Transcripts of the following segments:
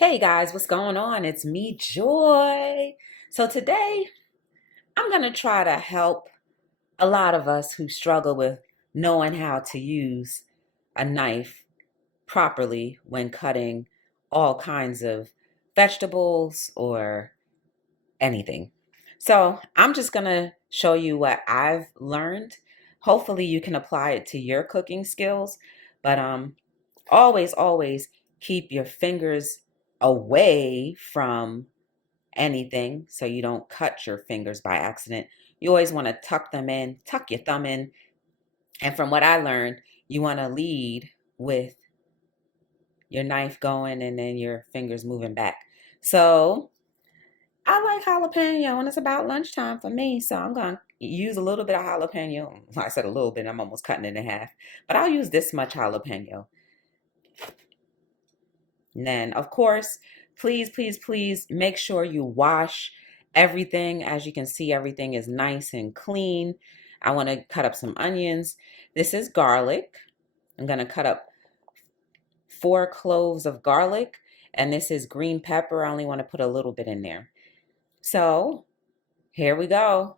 Hey guys, what's going on? It's me, Joy. So today I'm going to try to help a lot of us who struggle with knowing how to use a knife properly when cutting all kinds of vegetables or anything. So I'm just going to show you what I've learned. Hopefully you can apply it to your cooking skills, but always keep your fingers away from anything so you don't cut your fingers by accident. You always want to tuck them in, tuck your thumb in. And from what I learned, you want to lead with your knife going and then your fingers moving back. So I like jalapeno and it's about lunchtime for me. So I'm going to use a little bit of jalapeno. I said a little bit, I'm almost cutting it in half. But I'll use this much jalapeno. And then, of course, please make sure you wash everything. As you can see, everything is nice and clean. I want to cut up some onions. This is garlic. I'm going to cut up 4 cloves of garlic. And this is green pepper. I only want to put a little bit in there. So here we go.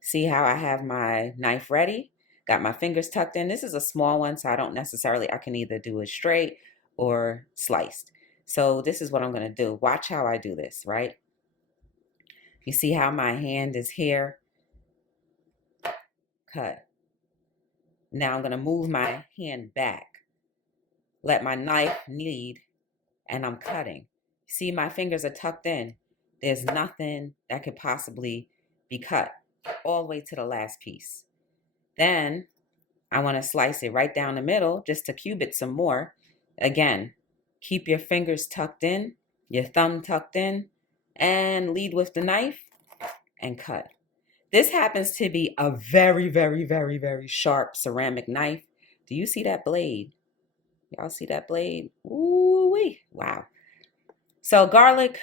See how I have my knife ready? Got my fingers tucked in. This is a small one, so I can either do it straight or sliced. So this is what I'm going to do. Watch how I do this, right? You see how my hand is here? Cut. Now I'm going to move my hand back. Let my knife lead, and I'm cutting. See, my fingers are tucked in. There's nothing that could possibly be cut all the way to the last piece. Then I want to slice it right down the middle just to cube it some more. Again, keep your fingers tucked in, your thumb tucked in, and lead with the knife and cut. This happens to be a very sharp ceramic knife. Do you see that blade? Y'all see that blade? Ooh-wee. Wow. So garlic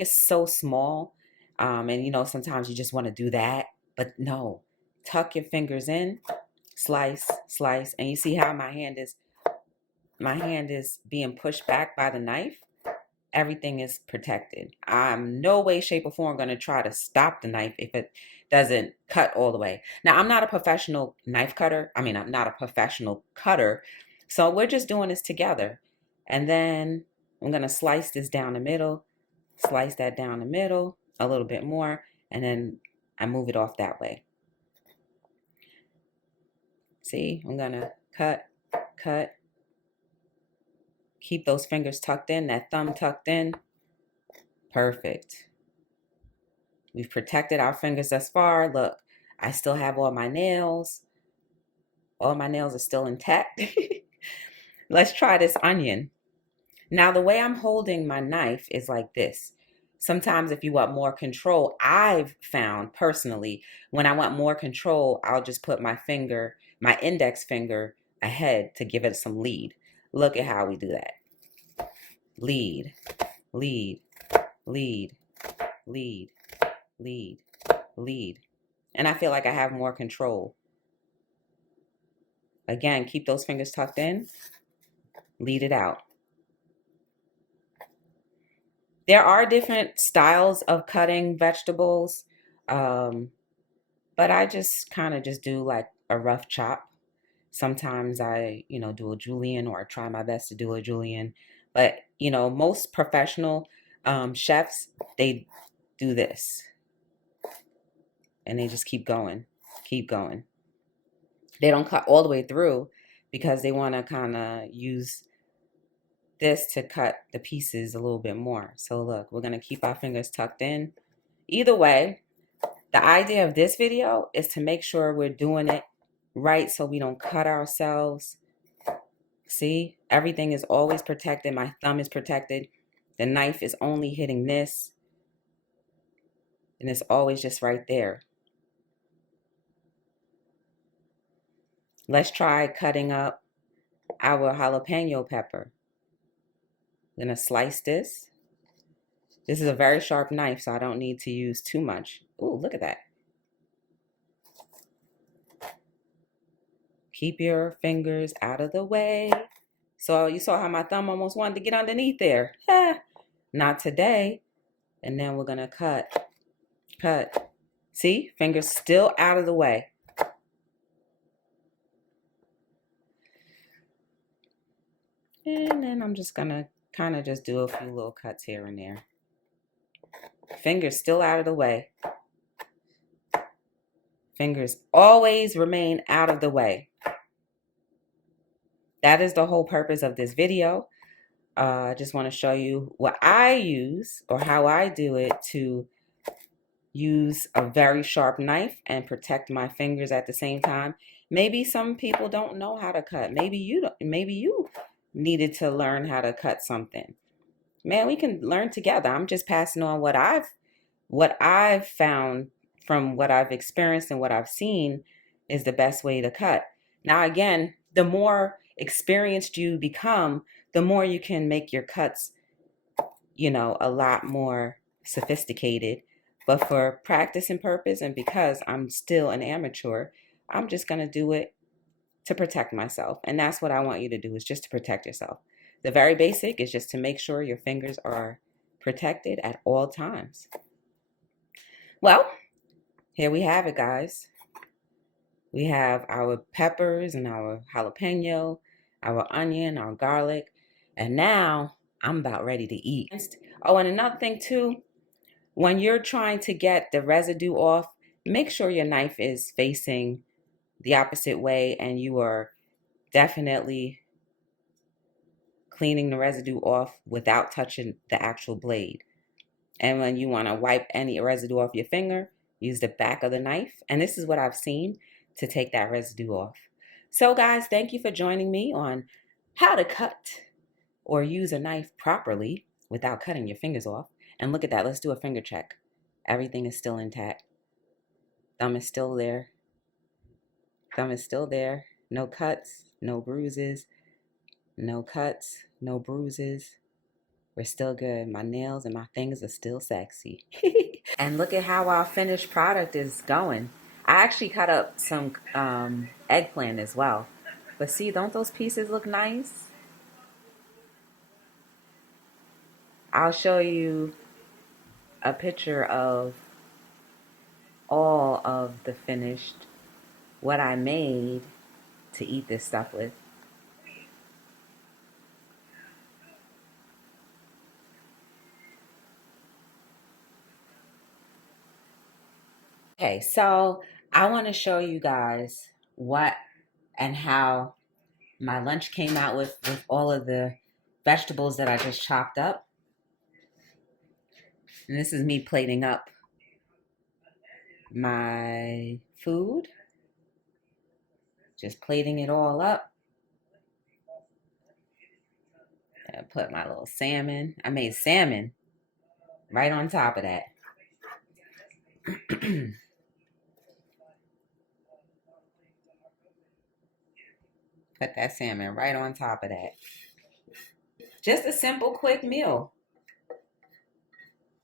is so small. And sometimes you just want to do that. But no, tuck your fingers in, slice, and you see how my hand is being pushed back by the knife. Everything is protected. I'm no way, shape, or form going to try to stop the knife if it doesn't cut all the way. Now, I'm not a professional knife cutter. I'm not a professional cutter. So we're just doing this together. And then I'm going to slice this down the middle, slice that down the middle a little bit more, and then I move it off that way. See, I'm going to cut. Keep those fingers tucked in, that thumb tucked in. Perfect. We've protected our fingers thus far. Look, I still have all my nails. All my nails are still intact. Let's try this onion. Now, the way I'm holding my knife is like this. Sometimes if you want more control, I've found personally, when I want more control, I'll just put my index finger ahead to give it some lead. Look at how we do that. Lead, lead, lead, lead, lead, lead. And I feel like I have more control. Again, keep those fingers tucked in. Lead it out. There are different styles of cutting vegetables, but I just kind of just do like a rough chop. Sometimes I, do a julienne, or I try my best to do a julienne. But, most professional chefs, they do this. And they just keep going. They don't cut all the way through because they want to kind of use this to cut the pieces a little bit more. So look, we're going to keep our fingers tucked in. Either way, the idea of this video is to make sure we're doing it right so we don't cut ourselves. See, everything is always protected. My thumb is protected. The knife is only hitting this. And it's always just right there. Let's try cutting up our jalapeno pepper. I'm going to slice this. This is a very sharp knife, so I don't need to use too much. Ooh, look at that. Keep your fingers out of the way. So you saw how my thumb almost wanted to get underneath there. Not today. And then we're going to cut. See, fingers still out of the way. And then I'm just going to kind of just do a few little cuts here and there. Fingers still out of the way. Fingers always remain out of the way. That is the whole purpose of this video. I just want to show you what I use or how I do it to use a very sharp knife and protect my fingers at the same time. Maybe some people don't know how to cut. Maybe you needed to learn how to cut something. Man, we can learn together. I'm just passing on what I've found from what I've experienced and what I've seen is the best way to cut. Now, again, the more experienced you become, the more you can make your cuts, a lot more sophisticated. But for practice and purpose, and because I'm still an amateur, I'm just going to do it to protect myself. And that's what I want you to do, is just to protect yourself. The very basic is just to make sure your fingers are protected at all times. Well, here we have it, guys. We have our peppers and our jalapeno, our onion, our garlic, and now I'm about ready to eat. Oh, and another thing too, when you're trying to get the residue off, make sure your knife is facing the opposite way and you are definitely cleaning the residue off without touching the actual blade. And when you want to wipe any residue off your finger, use the back of the knife. And this is what I've seen to take that residue off. So guys, thank you for joining me on how to cut or use a knife properly without cutting your fingers off. And look at that. Let's do a finger check. Everything is still intact. Thumb is still there. Thumb is still there. No cuts, no bruises. No cuts, no bruises. We're still good. My nails and my fingers are still sexy. And look at how our finished product is going. I actually cut up some eggplant as well. But see, don't those pieces look nice? I'll show you a picture of all of the finished, what I made to eat this stuff with. Okay, so I want to show you guys what and how my lunch came out with all of the vegetables that I just chopped up. And this is me plating up my food. Just plating it all up. I put my little salmon. I made salmon right on top of that. Put that salmon right on top of that. Just a simple, quick meal.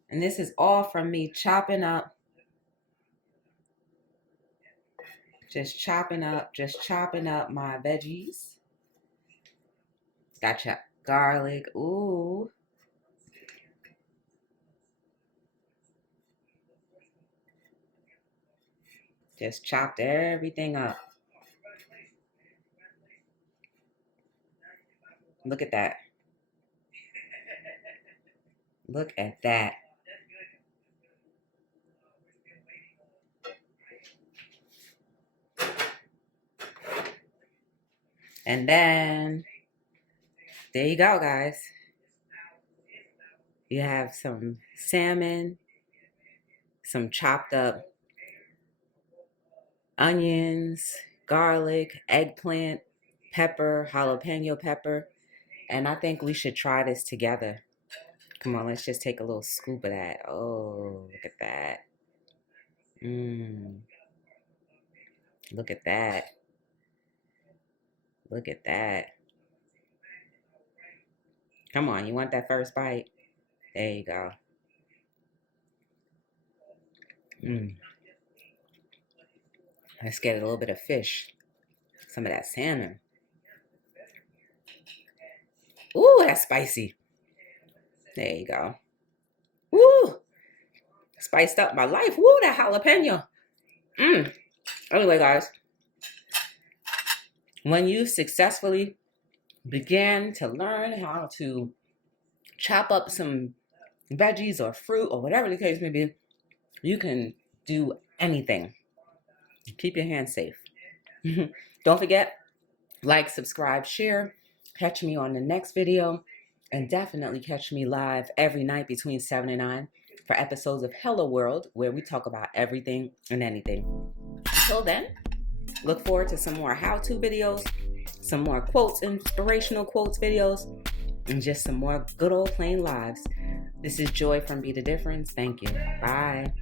And this is all from me chopping up. Just chopping up my veggies. Got garlic. Ooh. Just chopped everything up. Look at that. Look at that. And then, there you go, guys. You have some salmon, some chopped up onions, garlic, eggplant, pepper, jalapeno pepper. And I think we should try this together. Come on, let's just take a little scoop of that. Oh, look at that. Look at that. Look at that. Come on, you want that first bite? There you go. Let's get a little bit of fish. Some of that salmon. Ooh, that's spicy. There you go. Woo! Spiced up my life. Woo, that jalapeno. Anyway, guys, when you successfully begin to learn how to chop up some veggies or fruit or whatever the case may be, you can do anything. Keep your hands safe. Don't forget, like, subscribe, share. Catch me on the next video. And definitely catch me live every night between 7 and 9 for episodes of Hello World, where we talk about everything and anything. Until then, look forward to some more how-to videos, some more quotes, inspirational quotes videos, and just some more good old plain lives. This is Joy from Be The Difference. Thank you. Bye.